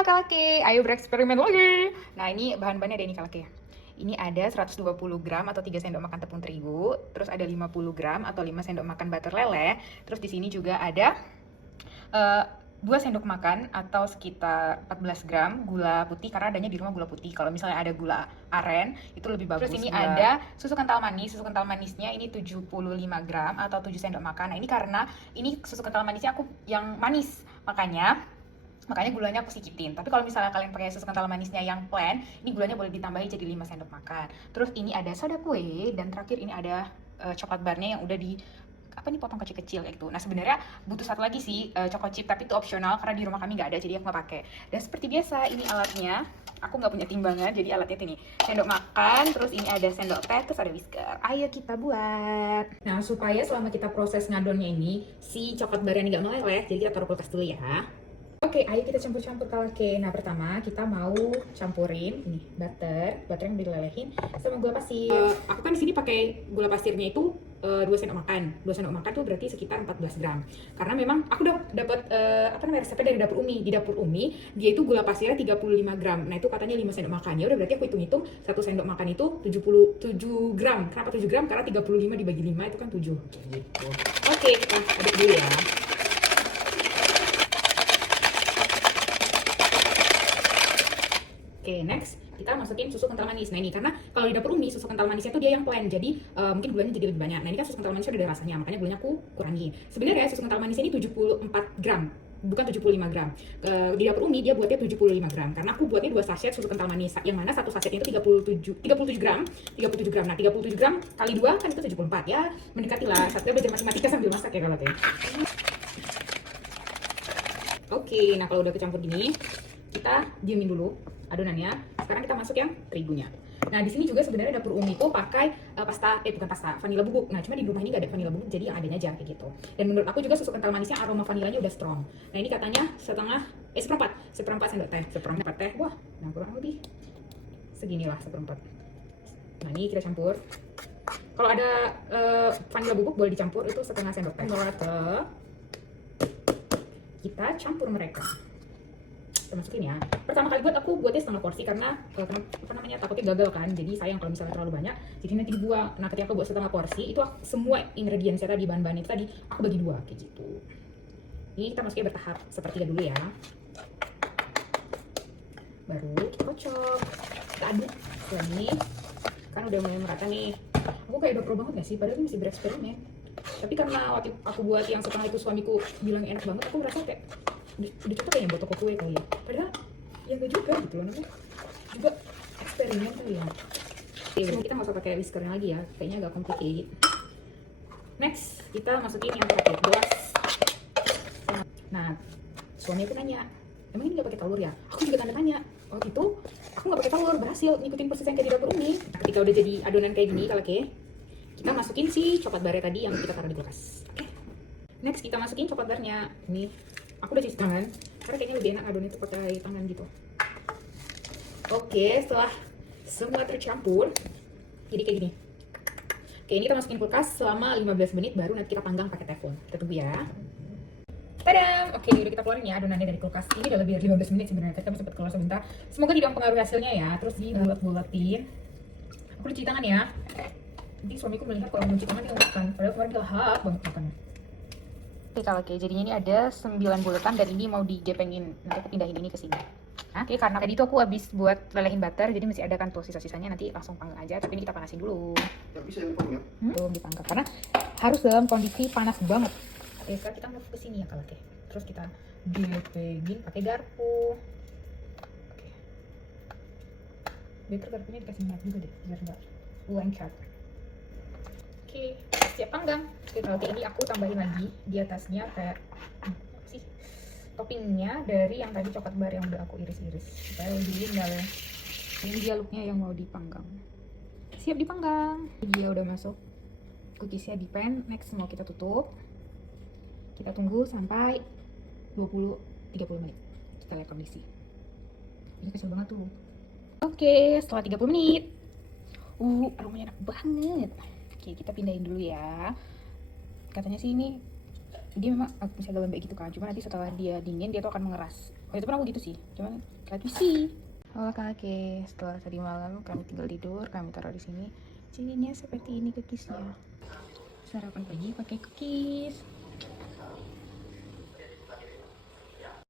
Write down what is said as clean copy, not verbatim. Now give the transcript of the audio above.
Kalake, ayo bereksperimen lagi. Nah, ini bahan-bahannya ada ini Kalake. Ini ada 120 gram atau 3 sendok makan tepung terigu, terus ada 50 gram atau 5 sendok makan butter lele, terus di sini juga ada 2 sendok makan atau sekitar 14 gram gula putih, karena adanya di rumah gula putih. Kalau misalnya ada gula aren itu lebih bagus. Terus ini ada susu kental manis. Susu kental manisnya ini 75 gram atau 7 sendok makan. Nah, ini karena ini susu kental manisnya aku yang manis, makanya gulanya aku sikitin. Tapi kalau misalnya kalian pakai susu kental manisnya yang plain, ini gulanya boleh ditambahi jadi 5 sendok makan. Terus ini ada soda kue, dan terakhir ini ada coklat barnya yang udah potong kecil-kecil kayak gitu. Nah, sebenarnya butuh satu lagi sih, choco chip, tapi itu opsional karena di rumah kami nggak ada, jadi aku nggak pakai. Dan seperti biasa, ini alatnya. Aku nggak punya timbangan, jadi alatnya ini sendok makan, terus ini ada sendok teh, terus ada whisker. Ayo kita buat. Nah, supaya selama kita proses ngadonnya ini si coklat barnya nggak meleleh, jadi kita taruh kulkas dulu ya. Oke, ayo kita campur-campur Kalake. Nah, pertama kita mau campurin ini butter yang dilelehin sama gula pasir. Aku kan di sini pakai gula pasirnya itu 2 sendok makan. 2 sendok makan tuh berarti sekitar 14 gram. Karena memang aku udah dapat resepnya dari dapur Umi. Di dapur Umi, dia itu gula pasirnya 35 gram. Nah, itu katanya 5 sendok makan. Ya udah, berarti aku hitung-hitung 1 sendok makan itu 77 gram. Kenapa 7 gram? Karena 35 dibagi 5 itu kan 7. Gitu. Oke, kita aduk dulu ya. Oke, next kita masukin susu kental manis. Nah, ini karena kalau di dapur Umi susu kental manisnya tuh dia yang plain, jadi mungkin gulanya jadi lebih banyak. Nah, ini kan susu kental manisnya udah ada rasanya, makanya gulanya aku kurangi. Sebenarnya susu kental manisnya ini 74 gram, bukan 75 gram. Di dapur Umi dia buatnya 75 gram, karena aku buatnya 2 sachet susu kental manis, yang mana satu sachetnya itu 37 gram. Nah, 37 gram kali 2 kan itu 74 ya, mendekati lah. Satunya belajar matematika sambil masak ya kalau kayak. Oke, nah kalau udah kecampur gini, kita diemin dulu adonannya. Sekarang kita masuk yang terigunya. Nah, di sini juga sebenarnya dapur Umi tuh pakai vanila bubuk. Nah, cuma di rumah ini nggak ada vanila bubuk, jadi yang adanya aja kayak gitu. Dan menurut aku juga susu kental manisnya aroma vanilanya udah strong. Nah, ini katanya seperempat sendok teh, seperempat teh. Wah, nah kurang lebih seginilah seperempat. Nah, ini kita campur. Kalau ada vanila bubuk boleh dicampur, itu setengah sendok teh. Kita campur mereka. Kita masukin ya. Pertama kali aku buatnya setengah porsi karena takutnya gagal kan. Jadi sayang kalau misalnya terlalu banyak, jadi nanti dibuang. Nah, ketika aku buat setengah porsi, itu semua ingredients tadi, bahan-bahan itu tadi aku bagi 2 kayak gitu. Ini kita masukin bertahap, sepertiga dulu ya. Baru kita kocok, kita aduk. Setelah ini kan udah mulai merata nih. Aku kayak udah pro banget gak sih? Padahal ini masih bereksperimen. Tapi karena waktu aku buat yang setengah itu suamiku bilang enak banget, aku merasa kayak udah cukup kayaknya buat toko kue kali ya. Padahal ya enggak juga gitu loh, namanya juga eksperimen kali ya. Oke, kita nggak usah pakai whiskernya lagi ya, kayaknya agak complicated. Next, kita masukin yang terakhir, gelas. Nah, suami aku nanya, emang ini nggak pakai telur ya? Aku juga tanya. Waktu itu aku nggak pakai telur, berhasil ngikutin persis yang kayak di dapur Umi. Nah, ketika udah jadi adonan kayak gini, kalau kita masukin si coklat barnya tadi yang kita taruh di kulkas. Oke. Next, kita masukin coklat barnya. Ini aku udah cuci tangan karena kayaknya lebih enak adonnya itu pakai tangan gitu. Oke, setelah semua tercampur jadi kayak gini. Oke, ini kita masukin kulkas selama 15 menit, baru nanti kita panggang pakai teflon. Kita tunggu ya. Tadam! Oke, udah kita keluarin ya adonannya dari kulkas. Ini udah lebih dari 15 menit sebenarnya, kita sempat keluar sebentar. Semoga tidak mempengaruhi hasilnya ya. Terus dibulat-bulatin. Aku udah cuci tangan ya. Nanti suamiku melihat kalau mencuci tangan dia makan, padahal kemarin dia lahap banget makannya. Oke, jadinya ini ada 9 bulatan dan ini mau digepengin. Nanti aku pindahin ini ke sini. Oke, karena tadi tuh aku habis buat lelehin butter, jadi masih ada kan tuh sisa-sisanya, nanti langsung panggang aja. Tapi ini kita panasin dulu. Ya, bisa dipanggang. Belum dipanggang karena harus dalam kondisi panas banget. Oke, sekarang kita mau ke sini ya Kalake. Terus kita gepengin pakai garpu. Oke. Better garpunya dikasih minyak juga deh, biar nggak lengket. Oke, siap panggang. Oke, kalau kayak ini aku tambahin lagi di atasnya kayak toppingnya dari yang tadi coklat bar yang udah aku iris-iris supaya lebih indah ya. Ini dia looknya yang mau dipanggang. Siap dipanggang. Dia udah masuk cookiesnya di pan. Next mau kita tutup. Kita tunggu sampai 20-30 menit. Kita lihat kondisi. Ini kecil banget tuh. Oke, setelah 30 menit. Aromanya enak banget. Oke, kita pindahin dulu ya. Katanya sih ini dia memang bisa agak lembek gitu kan, cuma nanti setelah dia dingin dia tuh akan mengeras. Waktu itu pernah aku gitu sih, cuman gak sih. Halo kakek, setelah tadi malam kami tinggal tidur, kami taruh di sini. Jadinya seperti ini cookiesnya. Sarapan pagi pakai cookies.